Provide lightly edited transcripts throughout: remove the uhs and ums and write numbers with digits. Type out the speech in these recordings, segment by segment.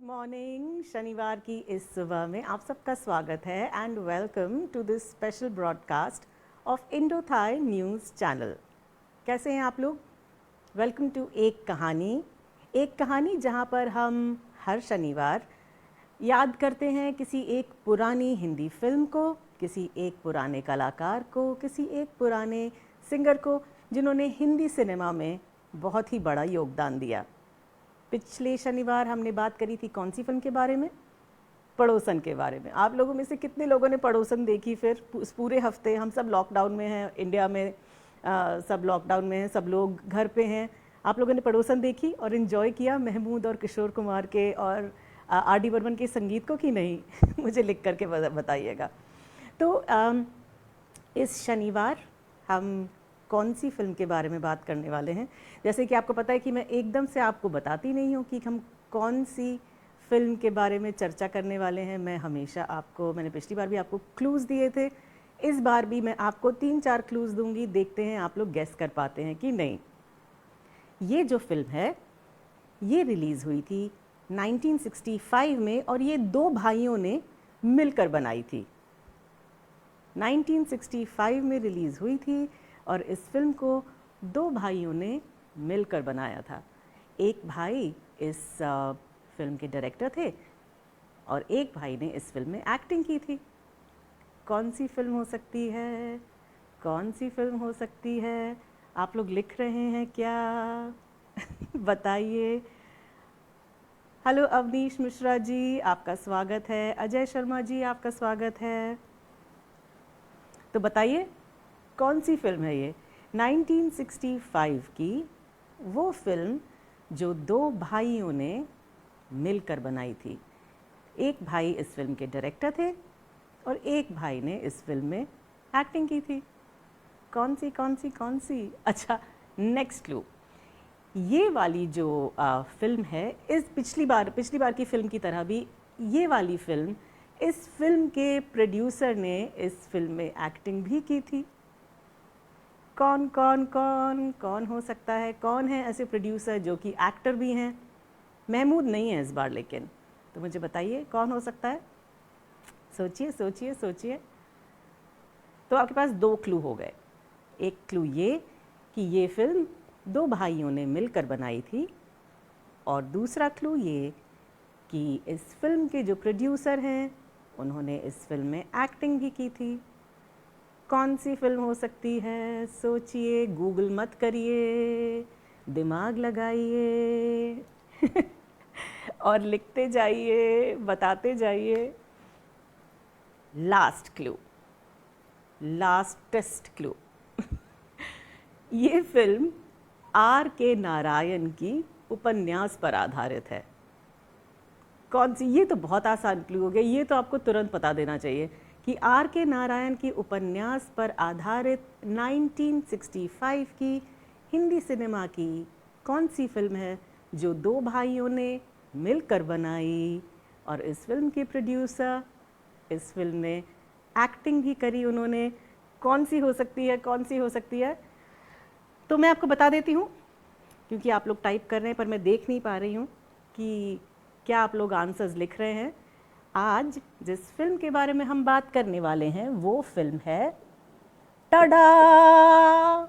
Morning. शनिवार की इस सुबह में आप सबका स्वागत है and welcome to this special broadcast of Indo Thai news channel. कैसे हैं आप लोग? वेलकम टू एक कहानी जहां पर हम हर शनिवार याद करते हैं किसी एक पुरानी हिंदी फिल्म को, किसी एक पुराने कलाकार को, किसी एक पुराने सिंगर को जिन्होंने हिंदी सिनेमा में बहुत ही बड़ा योगदान दिया। पिछले शनिवार हमने बात करी थी कौन सी फिल्म के बारे में? पड़ोसन के बारे में। आप लोगों में से कितने लोगों ने पड़ोसन देखी? फिर इस पूरे हफ्ते हम सब लॉकडाउन में हैं, इंडिया में सब लॉकडाउन में हैं, सब लोग घर पे हैं। आप लोगों ने पड़ोसन देखी और इन्जॉय किया महमूद और किशोर कुमार के और आर डी बर्मन के संगीत को कि नहीं? मुझे लिख करके बताइएगा। तो इस शनिवार हम कौन सी फिल्म के बारे में बात करने वाले हैं? जैसे कि आपको पता है कि मैं एकदम से आपको बताती नहीं हूँ कि हम कौन सी फिल्म के बारे में चर्चा करने वाले हैं। मैं हमेशा आपको, मैंने पिछली बार भी आपको क्लूज़ दिए थे, इस बार भी मैं आपको 3-4 क्लूज़ दूंगी। देखते हैं आप लोग गेस कर पाते हैं कि नहीं। ये जो फिल्म है ये रिलीज़ हुई थी 1965 में और ये दो भाइयों ने मिलकर बनाई थी। 1965 में रिलीज़ हुई थी और इस फिल्म को दो भाइयों ने मिलकर बनाया था। एक भाई इस फिल्म के डायरेक्टर थे और एक भाई ने इस फिल्म में एक्टिंग की थी। कौन सी फिल्म हो सकती है? कौन सी फिल्म हो सकती है? आप लोग लिख रहे हैं क्या? बताइए। हेलो अवनीश मिश्रा जी, आपका स्वागत है। अजय शर्मा जी, आपका स्वागत है। तो बताइए कौन सी फिल्म है ये? 1965 की वो फिल्म जो दो भाइयों ने मिलकर बनाई थी। एक भाई इस फिल्म के डायरेक्टर थे और एक भाई ने इस फिल्म में एक्टिंग की थी। कौन सी कौन सी कौन सी? अच्छा, नेक्स्ट क्लू। ये वाली जो फिल्म है, इस पिछली बार की फिल्म की तरह भी ये वाली फिल्म, इस फिल्म के प्रोड्यूसर ने इस फिल्म में एक्टिंग भी की थी। कौन कौन कौन कौन हो सकता है? कौन है ऐसे प्रोड्यूसर जो कि एक्टर भी हैं? महमूद नहीं है इस बार, लेकिन तो मुझे बताइए कौन हो सकता है? सोचिए सोचिए सोचिए। तो आपके पास 2 क्लू हो गए। एक क्लू ये कि ये फिल्म दो भाइयों ने मिलकर बनाई थी और दूसरा क्लू ये कि इस फिल्म के जो प्रोड्यूसर हैं उन्होंने इस फिल्म में एक्टिंग भी की थी। कौन सी फिल्म हो सकती है? सोचिए, गूगल मत करिए, दिमाग लगाइए और लिखते जाइए, बताते जाइए। Last clue, लास्टेस्ट clue. ये फिल्म आर के नारायण की उपन्यास पर आधारित है। कौन सी? ये तो बहुत आसान क्लू हो गया, ये तो आपको तुरंत बता देना चाहिए कि आर के नारायण की उपन्यास पर आधारित 1965 की हिंदी सिनेमा की कौन सी फिल्म है जो दो भाइयों ने मिलकर बनाई और इस फिल्म के प्रोड्यूसर, इस फिल्म में एक्टिंग भी करी उन्होंने। कौन सी हो सकती है? कौन सी हो सकती है? तो मैं आपको बता देती हूँ, क्योंकि आप लोग टाइप कर रहे हैं पर मैं देख नहीं पा रही हूँ कि क्या आप लोग आंसर्स लिख रहे हैं। आज जिस फिल्म के बारे में हम बात करने वाले हैं वो फिल्म है टाडा,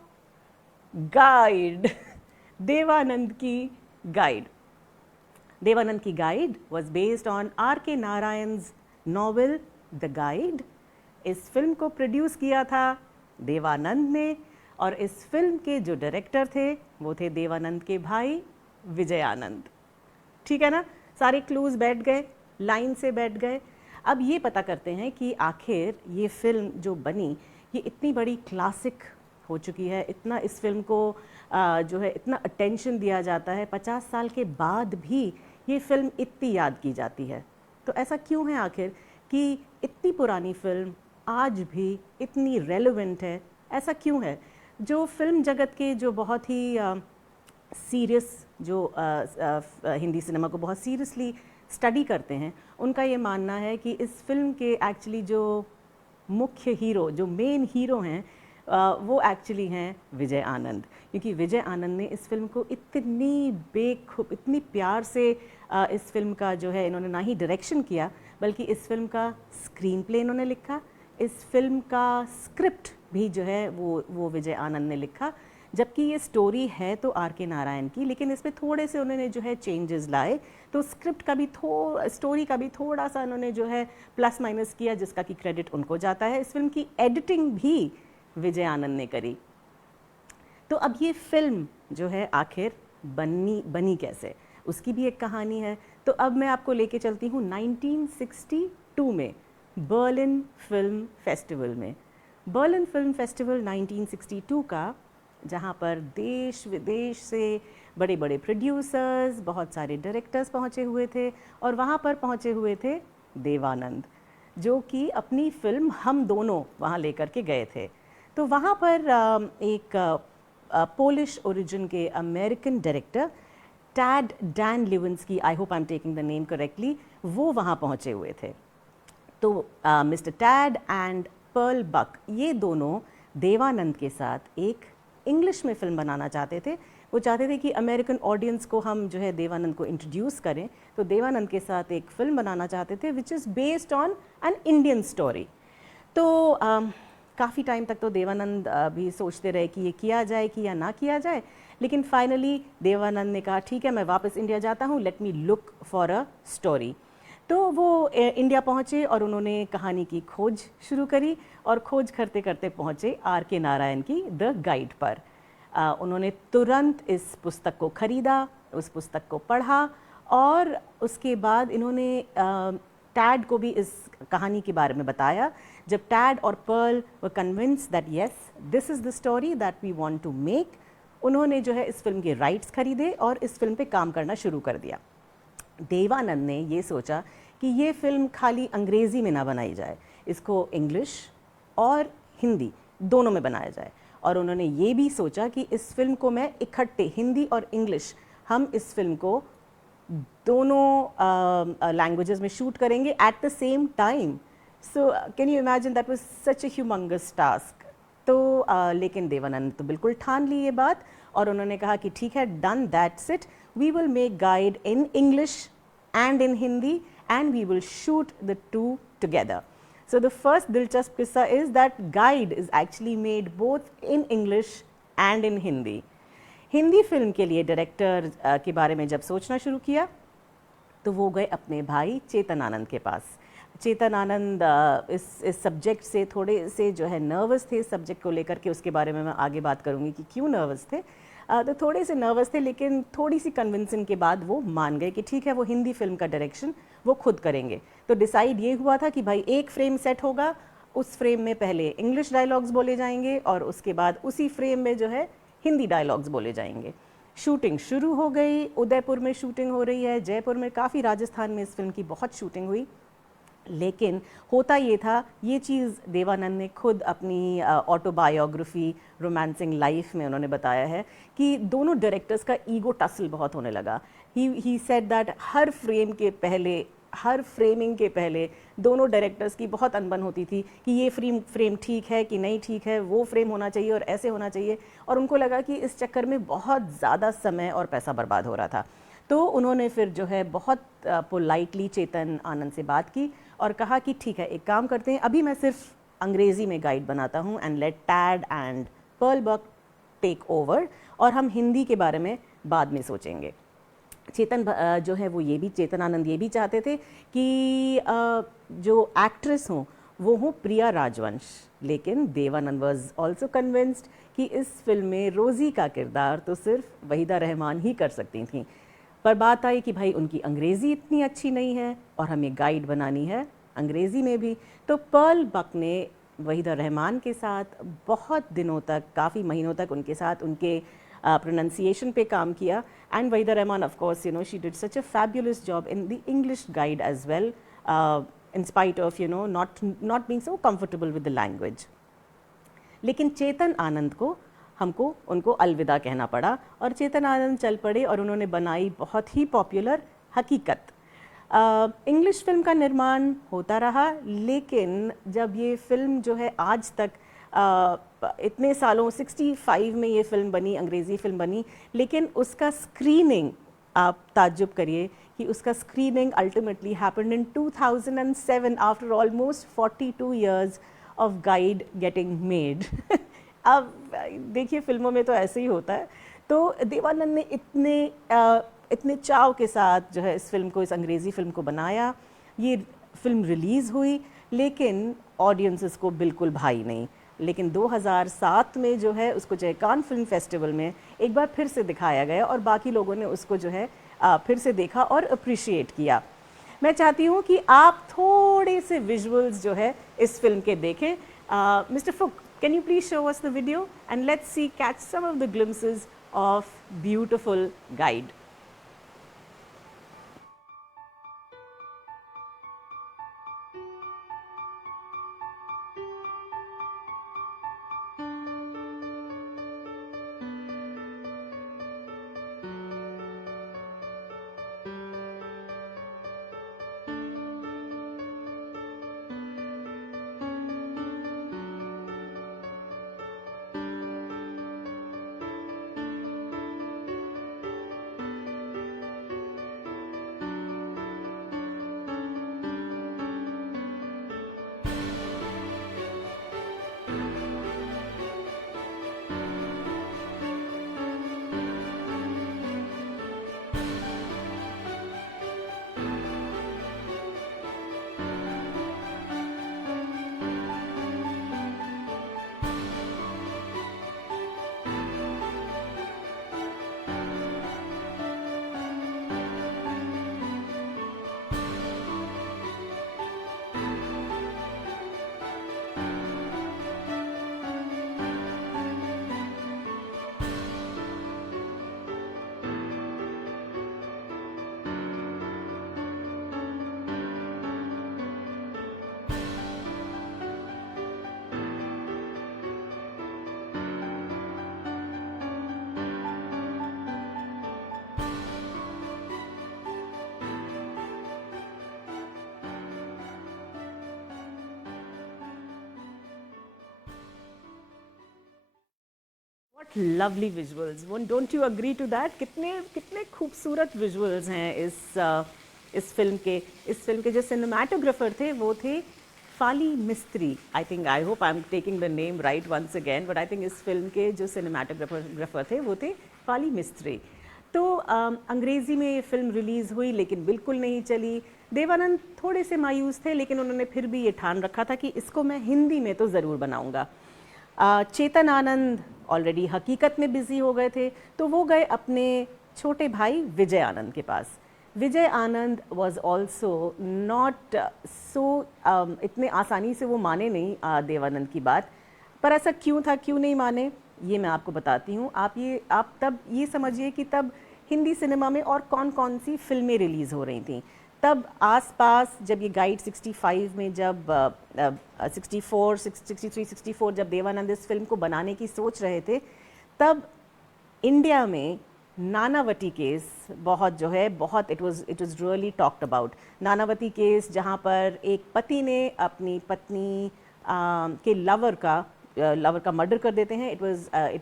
गाइड। देवानंद की गाइड। देवानंद की guide was based on are के नारायण's नॉवेल द गाइड। इस फिल्म को प्रोड्यूस किया था देवानंद ने और इस फिल्म के जो डायरेक्टर थे वो थे देवानंद के भाई विजयानंद। ठीक है ना? सारे क्लूज बैठ गए, लाइन से बैठ गए। अब ये पता करते हैं कि आखिर ये फिल्म जो बनी ये इतनी बड़ी क्लासिक हो चुकी है, इतना इस फिल्म को जो है इतना अटेंशन दिया जाता है, 50 साल के बाद भी ये फिल्म इतनी याद की जाती है। तो ऐसा क्यों है आखिर कि इतनी पुरानी फिल्म आज भी इतनी रेलेवेंट है? ऐसा क्यों है? जो फिल्म जगत के जो बहुत ही सीरियस, जो हिंदी सिनेमा को बहुत सीरियसली स्टडी करते हैं, उनका ये मानना है कि इस फिल्म के एक्चुअली जो मुख्य हीरो, जो मेन हीरो हैं, वो एक्चुअली हैं विजय आनंद, क्योंकि विजय आनंद ने इस फिल्म को इतनी बेखूब, इतनी प्यार से इस फिल्म का जो है इन्होंने ना ही डायरेक्शन किया, बल्कि इस फिल्म का स्क्रीन प्ले इन्होंने लिखा, इस फिल्म का स्क्रिप्ट भी जो है वो विजय आनंद ने लिखा। जबकि ये स्टोरी है तो आर के नारायण की, लेकिन इसमें थोड़े से उन्होंने जो है चेंजेस लाए, तो स्क्रिप्ट का भी स्टोरी का भी थोड़ा सा उन्होंने जो है प्लस माइनस किया, जिसका कि क्रेडिट उनको जाता है। इस फिल्म की एडिटिंग भी विजय आनंद ने करी। तो अब ये फिल्म जो है आखिर बनी कैसे, उसकी भी एक कहानी है। तो अब मैं आपको लेके चलती हूँ 1962 में बर्लिन फिल्म फेस्टिवल में। बर्लिन फिल्म फेस्टिवल 1962 का, जहाँ पर देश विदेश से बड़े बड़े प्रोड्यूसर्स, बहुत सारे डायरेक्टर्स पहुँचे हुए थे, और वहाँ पर पहुँचे हुए थे देवानंद, जो कि अपनी फिल्म हम दोनों वहाँ लेकर के गए थे। तो वहाँ पर एक पोलिश ओरिजिन के American director Tad Danielewski, I hope I am taking the name correctly, वो वहाँ पहुँचे हुए थे। तो mister Tad and Pearl Buck, ये दोनों देवानंद के साथ एक इंग्लिश में फिल्म बनाना चाहते थे। वो चाहते थे कि अमेरिकन ऑडियंस को हम जो है देवानंद को इंट्रोड्यूस करें, तो देवानंद के साथ एक फिल्म बनाना चाहते थे which is based on an Indian story. तो काफ़ी टाइम तक तो देवानंद भी सोचते रहे कि ये किया जाए कि या ना किया जाए, लेकिन फाइनली देवानंद ने कहा ठीक है, मैं वापस इंडिया जाता हूँ, let me look for a story. तो वो इंडिया पहुँचे और उन्होंने कहानी की खोज शुरू करी, और खोज करते करते पहुँचे आर के नारायण की द गाइड पर। उन्होंने तुरंत इस पुस्तक को खरीदा, उस पुस्तक को पढ़ा, और उसके बाद इन्होंने टैड को भी इस कहानी के बारे में बताया। जब टैड और Pearl were convinced that yes this is the story that we want to make, उन्होंने जो है इस फिल्म के राइट्स खरीदे और इस फिल्म पे काम करना शुरू कर दिया। देवानंद ने ये सोचा कि ये फिल्म खाली अंग्रेज़ी में ना बनाई जाए, इसको इंग्लिश और हिंदी दोनों में बनाया जाए। और उन्होंने ये भी सोचा कि इस फिल्म को मैं इकट्ठे, हिंदी और इंग्लिश, हम इस फिल्म को दोनों लैंग्वेजेस में शूट करेंगे at the same time. So can you imagine, that was such a humongous task. तो लेकिन देवानंद तो बिल्कुल ठान ली ये बात, और उन्होंने कहा कि ठीक है, done, that's it, we will make Guide in English and in Hindi, and we will shoot the two together. So the first दिलचस्प किस्सा is that guide is actually made both in English and in Hindi. Hindi film के लिए director के बारे में जब सोचना शुरू किया, तो वो गए अपने भाई चेतन आनंद के पास। चेतन आनंद इस सब्जेक्ट से थोड़े से जो है नर्वस थे, इस सब्जेक्ट को लेकर के। उसके बारे में मैं आगे बात करूँगी कि क्यों नर्वस थे। तो थोड़े से नर्वस थे, लेकिन थोड़ी सी कन्विंसिंग के बाद वो मान गए कि ठीक है, वो हिंदी फिल्म का डायरेक्शन वो खुद करेंगे। तो डिसाइड ये हुआ था कि भाई एक फ्रेम सेट होगा, उस फ्रेम में पहले इंग्लिश डायलॉग्स बोले जाएंगे और उसके बाद उसी फ्रेम में जो है हिंदी डायलॉग्स बोले जाएंगे। शूटिंग शुरू हो गई, उदयपुर में शूटिंग हो रही है, जयपुर में, काफ़ी राजस्थान में इस फिल्म की बहुत शूटिंग हुई। लेकिन होता ये था, ये चीज़ देवानंद ने खुद अपनी ऑटोबायोग्राफी रोमांसिंग लाइफ में उन्होंने बताया है कि दोनों डायरेक्टर्स का ईगो टसल बहुत होने लगा। He said that her frame के पहले, हर फ्रेमिंग के पहले दोनों डायरेक्टर्स की बहुत अनबन होती थी कि ये फ्रेम ठीक है कि नहीं ठीक है, वो फ्रेम होना चाहिए और ऐसे होना चाहिए। और उनको लगा कि इस चक्कर में बहुत ज़्यादा समय और पैसा बर्बाद हो रहा था। तो उन्होंने फिर जो है बहुत पोलाइटली चेतन आनंद से बात की और कहा कि ठीक है, एक काम करते हैं, अभी मैं सिर्फ अंग्रेज़ी में गाइड बनाता हूँ and let Tad and Pearl Buck take over, और हम हिंदी के बारे में बाद में सोचेंगे। चेतन जो है वो ये भी, चेतन आनंद ये भी चाहते थे कि जो एक्ट्रेस हों वो हों प्रिया राजवंश, लेकिन देवानंद वाज आल्सो कन्विंस्ड कि इस फिल्म में रोज़ी का किरदार तो सिर्फ वहीदा रहमान ही कर सकती थीं। पर बात आई कि भाई उनकी अंग्रेज़ी इतनी अच्छी नहीं है और हमें गाइड बनानी है अंग्रेज़ी में भी। तो पर्ल बक ने वहीदा रहमान के साथ बहुत दिनों तक, काफ़ी महीनों तक उनके साथ उनके प्रोनाउंसिएशन पे काम किया। And Waheeda Rehman, of course, you know, she did such a fabulous job in the English Guide as well, in spite of, you know, not being so comfortable with the language. लेकिन चेतन आनंद को हमको उनको अलविदा कहना पड़ा और चेतन आनंद चल पड़े और उन्होंने बनाई बहुत ही पॉपुलर हकीकत। इंग्लिश फिल्म का निर्माण होता रहा, लेकिन जब ये फिल्म जो है आज तक इतने सालों 65 में ये फिल्म बनी, अंग्रेज़ी फिल्म बनी, लेकिन उसका स्क्रीनिंग, आप ताज्जुब करिए कि उसका screening ultimately happened in 2007 after almost 42 years of guide getting made. अब देखिए फिल्मों में तो ऐसे ही होता है। तो देवानंद ने इतने चाव के साथ जो है इस फिल्म को, इस अंग्रेज़ी फिल्म को बनाया। ये फिल्म रिलीज़ हुई लेकिन ऑडियंसेस को बिल्कुल भाई नहीं। लेकिन 2007 में जो है उसको जो है कान फिल्म फेस्टिवल में एक बार फिर से दिखाया गया और बाकी लोगों ने उसको जो है फिर से देखा और अप्रिशिएट किया। मैं चाहती हूँ कि आप थोड़े से विजुअल्स जो है इस फिल्म के देखें। मिस्टर फुक, can you please show us the video and let's see, catch some of the glimpses of beautiful Guide. What lovely visuals! Don't you agree to that? कितने खूबसूरत visuals हैं इस फिल्म के जो cinematographer थे वो थे फाली मिस्त्री। I hope I'm taking the name right once again, but I think इस फिल्म के जो cinematographer थे वो थे फाली मिस्त्री। तो अंग्रेज़ी में ये फिल्म रिलीज़ हुई लेकिन बिल्कुल नहीं चली। देवानंद थोड़े से मायूस थे लेकिन उन्होंने फिर भी ये ठान रखा था कि इसको मैं हिंदी में तो ज़रूर बनाऊंगा। चेतन आनंद ऑलरेडी हकीकत में बिज़ी हो गए थे, तो वो गए अपने छोटे भाई विजय आनंद के पास। Vijay Anand was also not so, इतने आसानी से वो माने नहीं देवानंद की बात। पर ऐसा क्यों था, क्यों नहीं माने, ये मैं आपको बताती हूँ। आप तब ये समझिए कि तब हिंदी सिनेमा में और कौन कौन सी फिल्में रिलीज़ हो रही थीं। तब आसपास जब ये गाइड 65 में जब 64, 63, 64 जब देवानंद इस फिल्म को बनाने की सोच रहे थे, तब इंडिया में नानावती केस बहुत जो है बहुत it was really talked about. Nanavati case जहाँ पर एक पति ने अपनी पत्नी के लवर का मर्डर कर देते हैं। It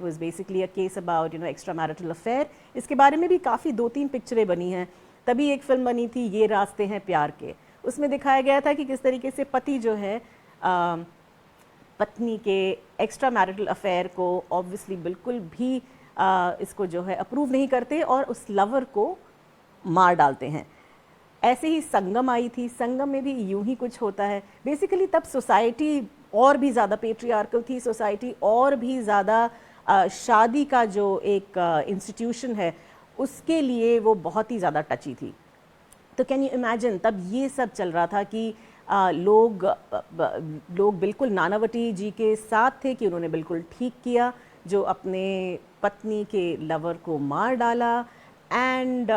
was basically a case about extra marital affair. इसके बारे में भी काफ़ी 2-3 पिक्चरें बनी हैं। तभी एक फिल्म बनी थी ये रास्ते हैं प्यार के, उसमें दिखाया गया था कि किस तरीके से पति जो है पत्नी के एक्स्ट्रा मैरिटल अफेयर को ऑब्वियसली बिल्कुल भी इसको जो है अप्रूव नहीं करते और उस लवर को मार डालते हैं। ऐसे ही संगम आई थी, संगम में भी यूं ही कुछ होता है। बेसिकली तब सोसाइटी और भी ज़्यादा पेट्रियार्कल थी, सोसाइटी और भी ज़्यादा शादी का जो एक इंस्टीट्यूशन है उसके लिए वो बहुत ही ज़्यादा टची थी। तो कैन यू इमेजिन तब ये सब चल रहा था कि लोग बिल्कुल नानावती जी के साथ थे कि उन्होंने बिल्कुल ठीक किया जो अपने पत्नी के लवर को मार डाला। एंड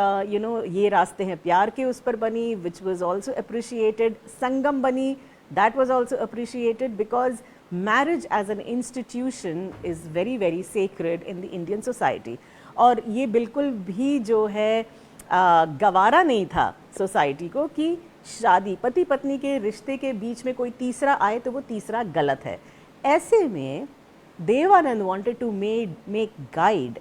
ये रास्ते हैं प्यार के उस पर बनी, which was also appreciated. Sangam बनी, that was also appreciated because marriage as an institution is very very sacred in the Indian society. और ये बिल्कुल भी जो है गवारा नहीं था सोसाइटी को कि शादी, पति पत्नी के रिश्ते के बीच में कोई तीसरा आए तो वो तीसरा गलत है। ऐसे में Devanand wanted to make guide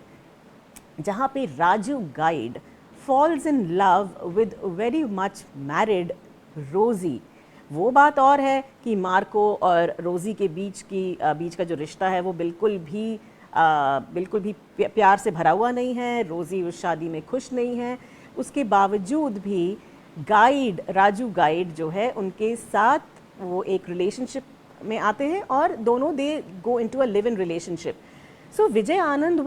जहाँ पे Raju guide falls in love with very much married रोज़ी। वो बात और है कि मार्को और रोज़ी के बीच का जो रिश्ता है वो बिल्कुल भी प्यार से भरा हुआ नहीं है। रोज़ी उस शादी में खुश नहीं है। उसके बावजूद भी राजू गाइड जो है उनके साथ वो एक रिलेशनशिप में आते हैं और दोनों they go into a live in relationship. So Vijay Anand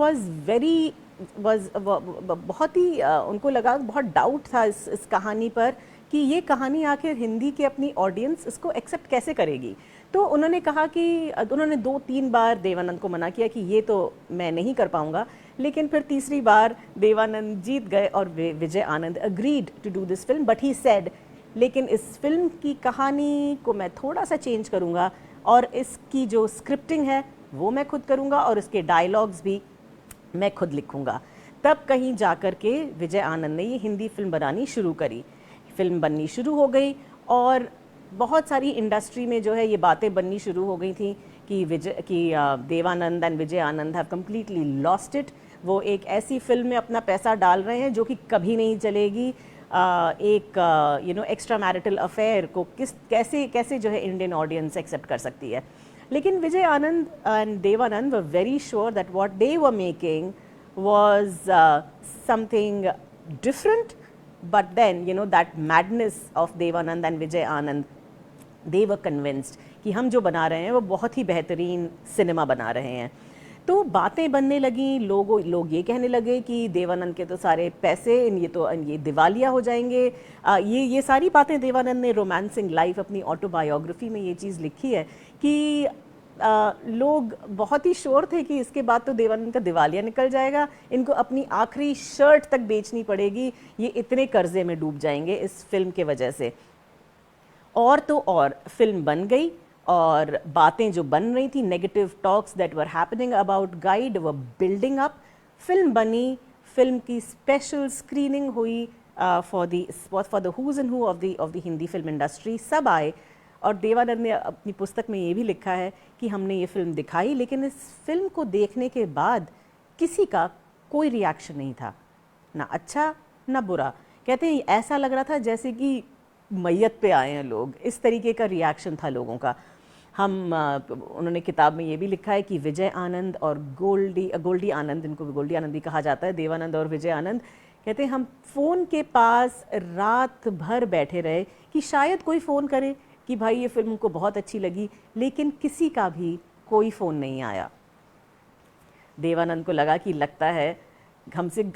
बहुत ही उनको लगा, बहुत डाउट था इस कहानी पर कि ये कहानी आखिर हिंदी की अपनी ऑडियंस इसको एक्सेप्ट कैसे करेगी। तो उन्होंने कहा कि उन्होंने 2-3 बार देवानंद को मना किया कि ये तो मैं नहीं कर पाऊंगा, लेकिन फिर तीसरी बार देवानंद जीत गए और Vijay Anand agreed to do this film. But he said लेकिन इस फिल्म की कहानी को मैं थोड़ा सा चेंज करूंगा और इसकी जो स्क्रिप्टिंग है वो मैं खुद करूंगा और इसके डायलॉग्स भी मैं खुद लिखूंगा। तब कहीं जाकर के विजय आनंद ने ये हिंदी फिल्म बनानी शुरू करी। फिल्म बननी शुरू हो गई और बहुत सारी इंडस्ट्री में जो है ये बातें बननी शुरू हो गई थी कि Devanand and Vijay Anand have completely lost it. वो एक ऐसी फिल्म में अपना पैसा डाल रहे हैं जो कि कभी नहीं चलेगी। एक एक्स्ट्रा मैरिटल अफेयर को कैसे जो है इंडियन ऑडियंस एक्सेप्ट कर सकती है। लेकिन Vijay Anand and Dev Anand were very sure that what they were making was something different, but then that madness of Devanand and Vijay Anand, they were convinced कि हम जो बना रहे हैं वो बहुत ही बेहतरीन सिनेमा बना रहे हैं। तो बातें बनने लगी, लोग ये कहने लगे कि देवानंद के तो सारे पैसे ये दिवालिया हो जाएंगे। ये सारी बातें देवानंद ने रोमांसिंग लाइफ अपनी ऑटोबायोग्राफी में ये चीज़ लिखी है कि लोग बहुत ही श्योर थे कि इसके बाद तो देवानंद का दिवालिया निकल जाएगा, इनको अपनी आखिरी शर्ट तक बेचनी पड़ेगी, ये इतने कर्जे में डूब जाएंगे इस फिल्म के वजह से। और तो और फिल्म बन गई और बातें जो बन रही थी, negative talks that were happening about Guide were building up. Film बनी, फिल्म की स्पेशल स्क्रीनिंग हुई for the who's and who of the Hindi film industry. सब आए और देवानंद ने अपनी पुस्तक में ये भी लिखा है कि हमने ये फिल्म दिखाई, लेकिन इस फिल्म को देखने के बाद किसी का कोई रिएक्शन नहीं था, ना अच्छा ना बुरा। कहते हैं ऐसा लग रहा था जैसे कि मैयत पे आए हैं लोग, इस तरीके का रिएक्शन था लोगों का। उन्होंने किताब में ये भी लिखा है कि विजय आनंद और गोल्डी आनंद, इनको गोल्डी आनंद भी कहा जाता है, देवानंद और विजय आनंद, कहते हैं हम फ़ोन के पास रात भर बैठे रहे कि शायद कोई फ़ोन करे कि भाई ये फिल्म को बहुत अच्छी लगी, लेकिन किसी का भी कोई फ़ोन नहीं आया। देवानंद को लगा कि लगता है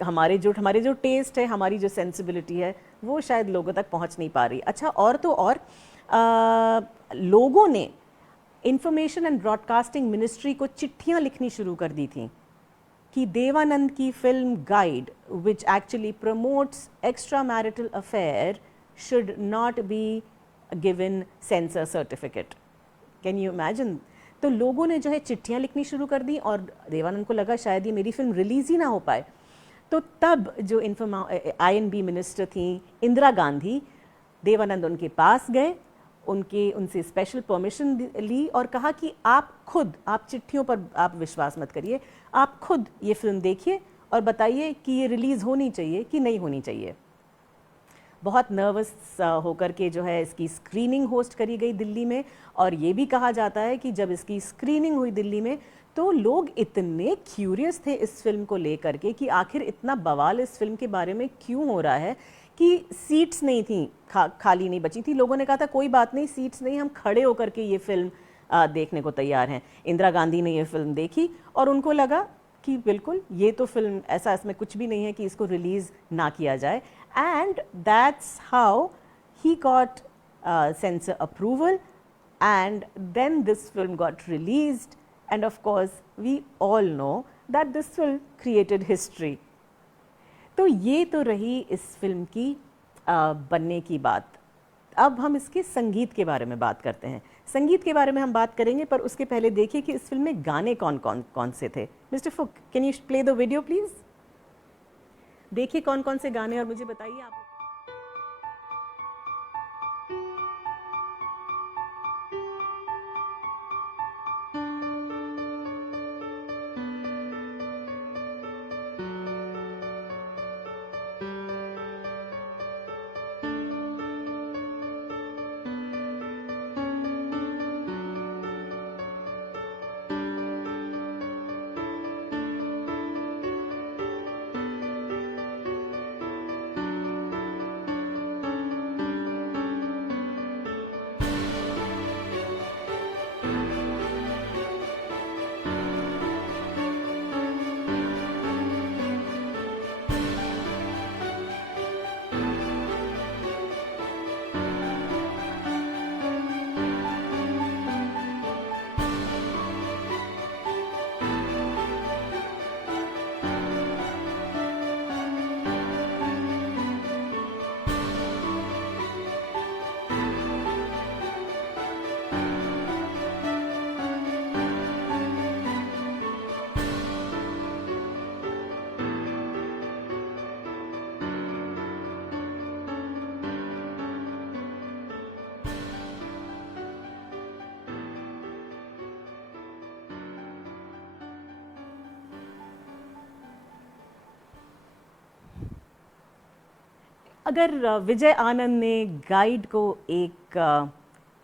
हमारे जो टेस्ट है, हमारी जो सेंसिबिलिटी है, वो शायद लोगों तक पहुंच नहीं पा रही। अच्छा, और तो और लोगों ने इंफॉर्मेशन एंड ब्रॉडकास्टिंग मिनिस्ट्री को चिट्ठियां लिखनी शुरू कर दी थी कि देवानंद की film guide, which actually promotes extra marital affair, should not be given sensor certificate. Can you imagine? तो लोगों ने जो है चिट्ठियां लिखनी शुरू कर दी और देवानंद को लगा शायद ये मेरी फिल्म रिलीज ही ना हो पाए। तो तब जो INB मिनिस्टर थी इंदिरा गांधी, देवानंद उनके पास गए, उनसे स्पेशल परमिशन ली और कहा कि आप चिट्ठियों पर आप विश्वास मत करिए, आप खुद ये फिल्म देखिए और बताइए कि ये रिलीज होनी चाहिए कि नहीं होनी चाहिए। बहुत नर्वस होकर के जो है इसकी स्क्रीनिंग होस्ट करी गई दिल्ली में, और ये भी कहा जाता है कि जब इसकी स्क्रीनिंग हुई दिल्ली में तो लोग इतने क्यूरियस थे इस फिल्म को लेकर के कि आखिर इतना बवाल इस फिल्म के बारे में क्यों हो रहा है कि सीट्स नहीं थी, खाली नहीं बची थी। लोगों ने कहा था कोई बात नहीं, सीट्स नहीं, हम खड़े होकर के ये फिल्म देखने को तैयार हैं। इंदिरा गांधी ने ये फिल्म देखी और उनको लगा कि बिल्कुल ये तो फिल्म ऐसा, इसमें कुछ भी नहीं है कि इसको रिलीज़ ना किया जाए। And that's how he got censor approval, and then this film got released, and of course we all know that this film created history. तो ये तो रही इस फिल्म की बनने की बात। अब हम इसके संगीत के बारे में बात करते हैं। संगीत के बारे में हम बात करेंगे, पर उसके पहले देखिए कि इस फिल्म में गाने कौन से थे। मिस्टर फुक, can you play the video please? देखिए कौन कौन से गाने और मुझे बताइए आप। अगर विजय आनंद ने गाइड को एक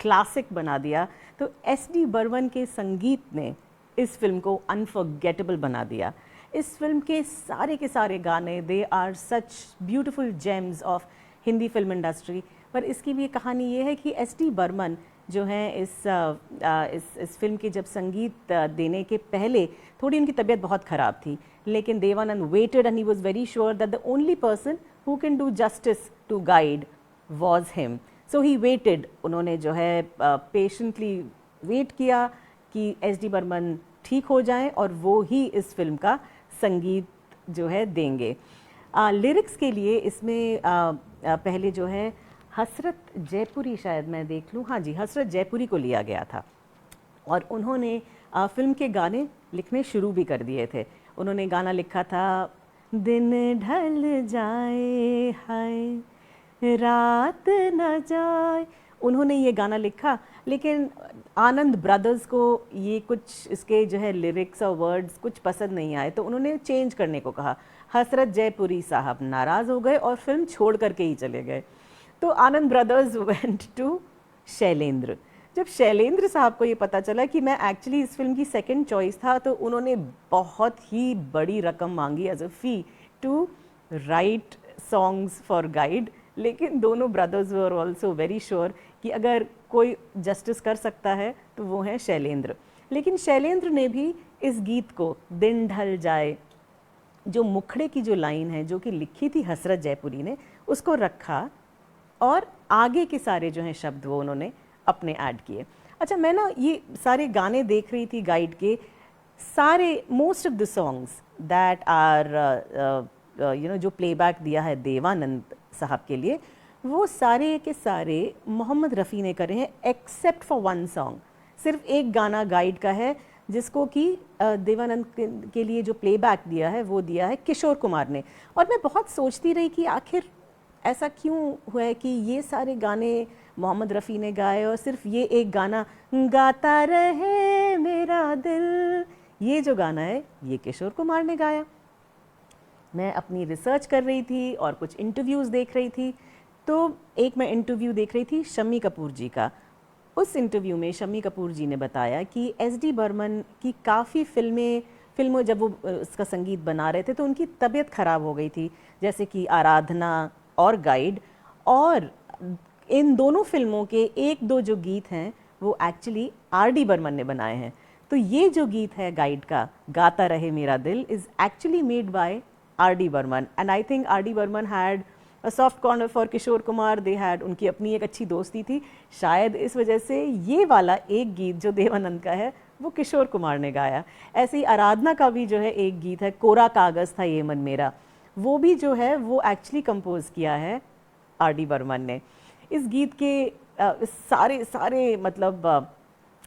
क्लासिक बना दिया, तो एस.डी. बर्मन के संगीत ने इस फिल्म को अनफॉरगेटेबल बना दिया। इस फिल्म के सारे गाने, they are such beautiful gems of Hindi film industry. पर इसकी भी कहानी ये है कि एस.डी. बर्मन जो हैं इस फिल्म के जब संगीत देने के पहले थोड़ी उनकी तबीयत बहुत ख़राब थी, लेकिन Devanand weighted and he was very sure that the only person who can do justice to guide was him. So he waited, उन्होंने जो है पेशेंटली वेट किया कि एस.डी. बर्मन ठीक हो जाएं और वो ही इस फिल्म का संगीत जो है देंगे। लिरिक्स के लिए इसमें पहले जो है हसरत जयपुरी, शायद मैं देख लूँ, हाँ जी, हसरत जयपुरी को लिया गया था और उन्होंने फिल्म के गाने लिखने शुरू भी कर दिए थे। उन्होंने गाना लिखा था, दिन ढल जाए हाय रात न जाए, उन्होंने ये गाना लिखा। लेकिन आनंद ब्रदर्स को ये कुछ इसके जो है लिरिक्स और वर्ड्स कुछ पसंद नहीं आए, तो उन्होंने चेंज करने को कहा। हसरत जयपुरी साहब नाराज़ हो गए और फिल्म छोड़ करके ही चले गए। तो आनंद ब्रदर्स वेंट टू शैलेंद्र। जब शैलेंद्र साहब को ये पता चला कि मैं एक्चुअली इस फिल्म की सेकंड चॉइस था, तो उन्होंने बहुत ही बड़ी रकम मांगी as a fee to write songs for Guide. लेकिन दोनों brothers were also very sure कि अगर कोई जस्टिस कर सकता है तो वो है शैलेंद्र। लेकिन शैलेंद्र ने भी इस गीत को, दिन ढल जाए, जो मुखड़े की जो लाइन है जो कि लिखी थी हसरत जयपुरी ने, उसको रखा और आगे के सारे जो हैं शब्द वो उन्होंने अपने ऐड किए। अच्छा, मैं ना ये सारे गाने देख रही थी गाइड के, सारे most of the songs that are जो प्लेबैक दिया है देवानंद साहब के लिए, वो सारे के सारे मोहम्मद रफ़ी ने करे हैं एक्सेप्ट फॉर वन सॉन्ग। सिर्फ एक गाना गाइड का है जिसको कि देवानंद के लिए जो प्लेबैक दिया है वो दिया है किशोर कुमार ने। और मैं बहुत सोचती रही कि आखिर ऐसा क्यों हुआ है कि ये सारे गाने मोहम्मद रफ़ी ने गाए और सिर्फ ये एक गाना गाता रहे मेरा दिल, ये जो गाना है ये किशोर कुमार ने गाया। मैं अपनी रिसर्च कर रही थी और कुछ इंटरव्यूज़ देख रही थी, तो एक मैं इंटरव्यू देख रही थी शम्मी कपूर जी का। उस इंटरव्यू में शम्मी कपूर जी ने बताया कि एस.डी. बर्मन की काफ़ी फिल्मों जब वो उसका संगीत बना रहे थे तो उनकी तबीयत ख़राब हो गई थी, जैसे कि आराधना और गाइड। और इन दोनों फिल्मों के एक दो जो गीत हैं वो एक्चुअली आर.डी. बर्मन ने बनाए हैं। तो ये जो गीत है गाइड का, गाता रहे मेरा दिल, is actually made by R D. Burman. And I think R D. Burman had a soft corner for Kishore Kumar, they had, उनकी अपनी एक अच्छी दोस्ती थी। शायद इस वजह से ये वाला एक गीत जो देवानंद का है वो किशोर कुमार ने गाया। ऐसे ही आराधना का भी जो है एक गीत है, कोरा कागज़ था ये मन मेरा, वो भी जो है वो एक्चुअली कंपोज किया है आर.डी. बर्मन ने। इस गीत के सारे मतलब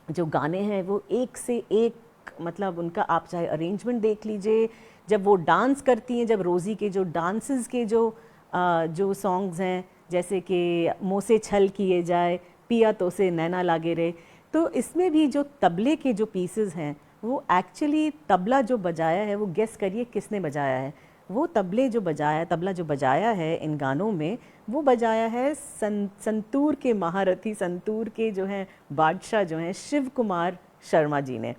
जो गाने हैं वो एक से एक, मतलब उनका आप चाहे अरेंजमेंट देख लीजिए, जब वो डांस करती हैं, जब रोज़ी के जो डांसेस के जो सॉन्ग्स हैं, जैसे कि मोसे छल किए जाए, पिया तो से नैना लागे रे, तो इसमें भी जो तबले के जो पीसेस हैं वो एक्चुअली तबला जो बजाया है, वो गेस करिए किसने बजाया है। वो तबला जो बजाया है इन गानों में, वो बजाया है संतूर के महारथी, संतूर के जो हैं बादशाह जो हैं शिव कुमार शर्मा जी ने।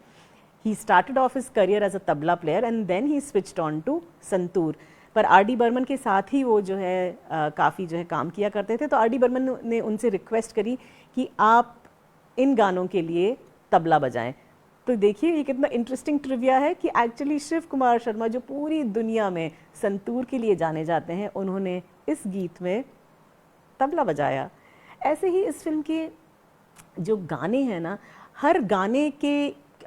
He started off his career as a tabla player and then he switched on to santoor. पर आर.डी. बर्मन के साथ ही वो जो है काफ़ी जो है काम किया करते थे। तो आर.डी. बर्मन ने उनसे रिक्वेस्ट करी कि आप इन गानों के लिए तबला बजाएं। तो देखिए ये कितना इंटरेस्टिंग ट्रिविया है कि एक्चुअली शिव कुमार शर्मा, जो पूरी दुनिया में संतूर के लिए जाने जाते हैं, उन्होंने इस गीत में तबला बजाया। ऐसे ही इस फिल्म के जो गाने हैं ना, हर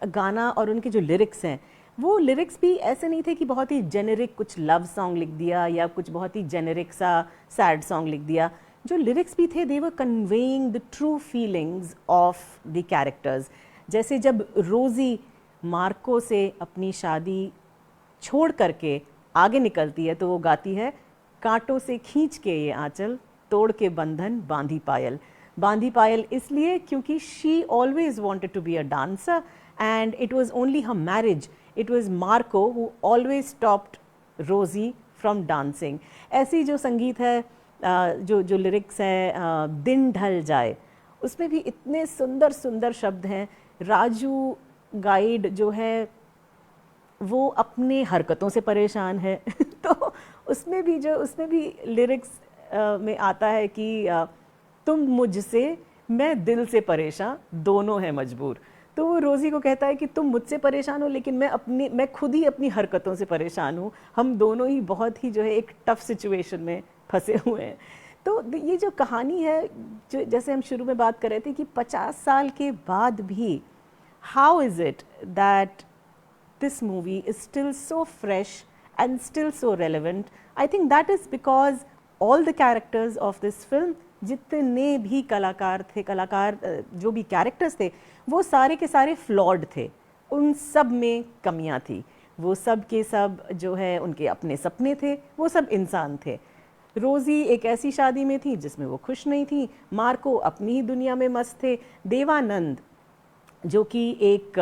गाना और उनके जो लिरिक्स हैं, वो लिरिक्स भी ऐसे नहीं थे कि बहुत ही जेनेरिक कुछ लव सॉन्ग लिख दिया या कुछ बहुत ही जेनेरिक सा सैड सॉन्ग लिख दिया। जो लिरिक्स भी थे, they were conveying the true feelings of the characters. जैसे जब रोज़ी मार्को से अपनी शादी छोड़ करके आगे निकलती है तो वो गाती है, कांटों से खींच के ये आंचल, तोड़ के बंधन बांधी पायल। बांधी पायल इसलिए क्योंकि she always wanted to be a dancer and it was only her marriage, it was Marco who always stopped Rosie from dancing. ऐसी जो संगीत है जो जो लिरिक्स हैं, दिन ढल जाए, उसमें भी इतने सुंदर सुंदर शब्द हैं। राजू गाइड जो है वो अपने हरकतों से परेशान है तो उसमें भी लिरिक्स में आता है कि तुम मुझसे, मैं दिल से परेशान, दोनों हैं मजबूर। तो वो रोज़ी को कहता है कि तुम मुझसे परेशान हो, लेकिन मैं खुद ही अपनी हरकतों से परेशान हूँ। हम दोनों ही बहुत ही जो है एक टफ सिचुएशन में फंसे हुए हैं। तो ये जो कहानी है, जो जैसे हम शुरू में बात कर रहे थे कि 50 साल के बाद भी how is it that this movie is still so fresh and still so relevant. I think that is because all the characters of this film, जितने भी कलाकार जो भी कैरेक्टर्स थे, वो सारे के सारे फ्लॉड थे, उन सब में कमियां थी। वो सब के सब जो है उनके अपने सपने थे, वो सब इंसान थे। रोज़ी एक ऐसी शादी में थी जिसमें वो खुश नहीं थी, मार्को अपनी ही दुनिया में मस्त थे, देवानंद जो कि एक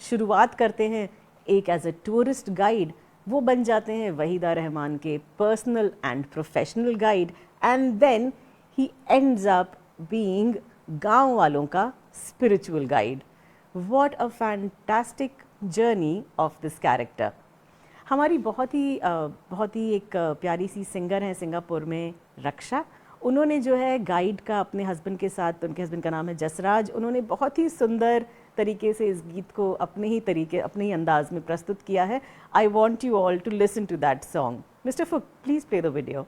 शुरुआत करते हैं एक एज ए टूरिस्ट गाइड, वो बन जाते हैं वहीदा रहमान के personal and professional guide, and then he ends up being गांव वालों का spiritual guide. What a fantastic journey of this character. हमारी बहुत ही एक प्यारी सी सिंगर हैं सिंगापुर में, रक्षा। उन्होंने जो है गाइड का अपने हस्बैंड के साथ, उनके हस्बैंड का नाम है जसराज, उन्होंने बहुत ही सुंदर तरीके से इस गीत को अपने ही अंदाज में प्रस्तुत किया है। I want you all to listen to that song. Mister फुक, please play the video.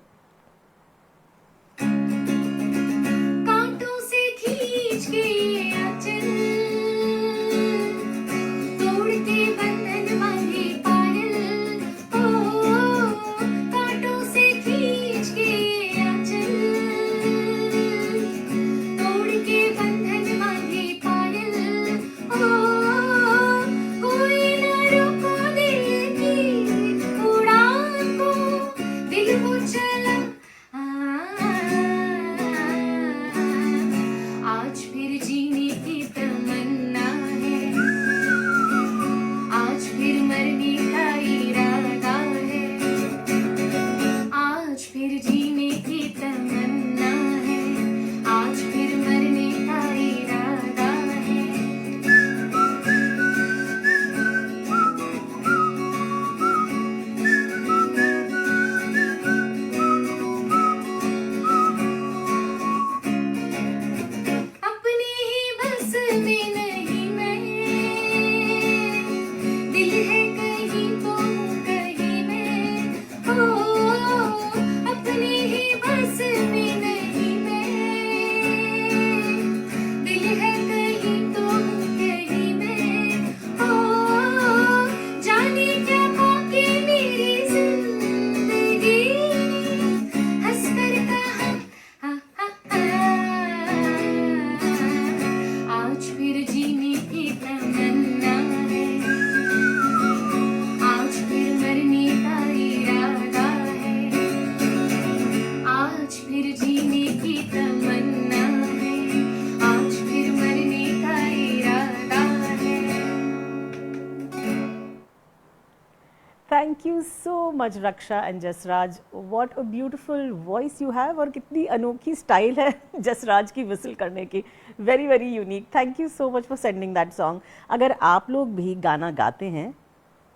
Thank you so much Raksha and Jasraj. What a beautiful voice you have, और कितनी अनोखी स्टाइल है जसराज की विसल करने की। Very very unique. Thank you so much for sending that song. अगर आप लोग भी गाना गाते हैं,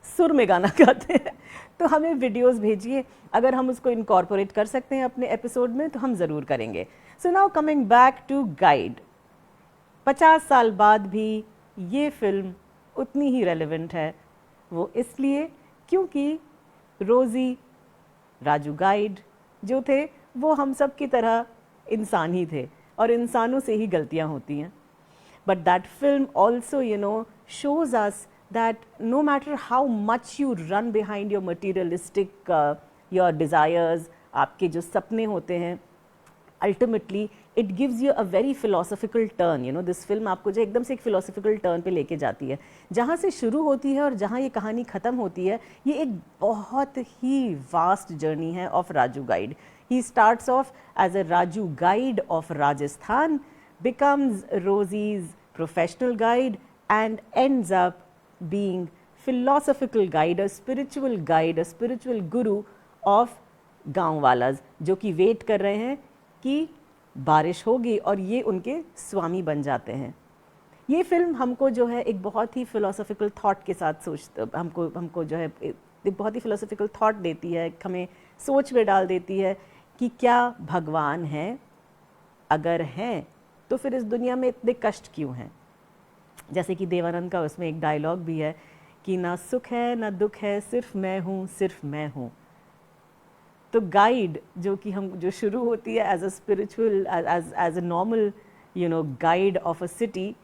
सुर में गाना गाते हैं, तो हमें वीडियोस भेजिए। अगर हम उसको इनकॉर्पोरेट कर सकते हैं अपने एपिसोड में तो हम ज़रूर करेंगे। So now coming back to Guide. 50 साल बाद भी ये फिल्म उतनी ही रेलेवेंट है। वो इसलिए क्योंकि रोज़ी, राजू गाइड जो थे वो हम सब की तरह इंसान ही थे, और इंसानों से ही गलतियां होती हैं। But that film also shows us that no matter how much you run behind your materialistic your desires, आपके जो सपने होते हैं, ultimately it gives you a very philosophical turn. This film आपको जो एकदम से एक philosophical turn पे लेके जाती है। जहाँ से शुरू होती है और जहाँ ये कहानी ख़त्म होती है, ये एक बहुत ही vast journey है of Raju Guide. He starts off as a Raju Guide of Rajasthan, becomes Rosie's professional guide, and ends up being philosophical guide, a spiritual guru of गांव वालाज जो कि वेट कर रहे हैं कि बारिश होगी और ये उनके स्वामी बन जाते हैं। ये फिल्म हमको जो है एक बहुत ही फिलोसॉफिकल थॉट के साथ हमको जो है एक बहुत ही फिलोसॉफिकल थॉट देती है, हमें सोच में डाल देती है कि क्या भगवान है, अगर हैं तो फिर इस दुनिया में इतने कष्ट क्यों हैं। जैसे कि देवानंद का उसमें एक डायलॉग भी है कि ना सुख है ना दुख है, सिर्फ मैं हूँ, सिर्फ मैं हूँ। तो गाइड जो शुरू होती है as a spiritual, as a normal guide of a city,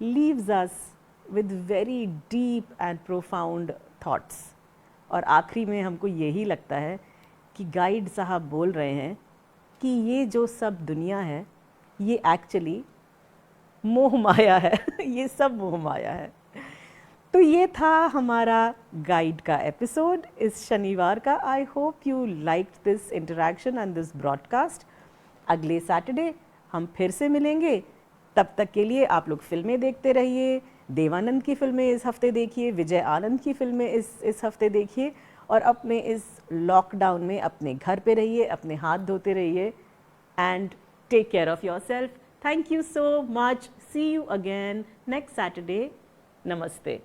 leaves us with very deep and profound thoughts। और आखिरी में हमको यही लगता है कि गाइड साहब बोल रहे हैं कि ये जो सब दुनिया है ये एक्चुअली मोह माया है ये सब मोह माया है। तो ये था हमारा गाइड का एपिसोड इस शनिवार का। I hope you liked this interaction and this broadcast. अगले सैटरडे हम फिर से मिलेंगे। तब तक के लिए आप लोग फिल्में देखते रहिए। देवानंद की फिल्में इस हफ्ते देखिए, विजय आनंद की फिल्में इस हफ्ते देखिए, और अपने इस लॉकडाउन में अपने घर पे रहिए, अपने हाथ धोते रहिए, and take care of yourself. Thank you so much. See you again next Saturday. नमस्ते।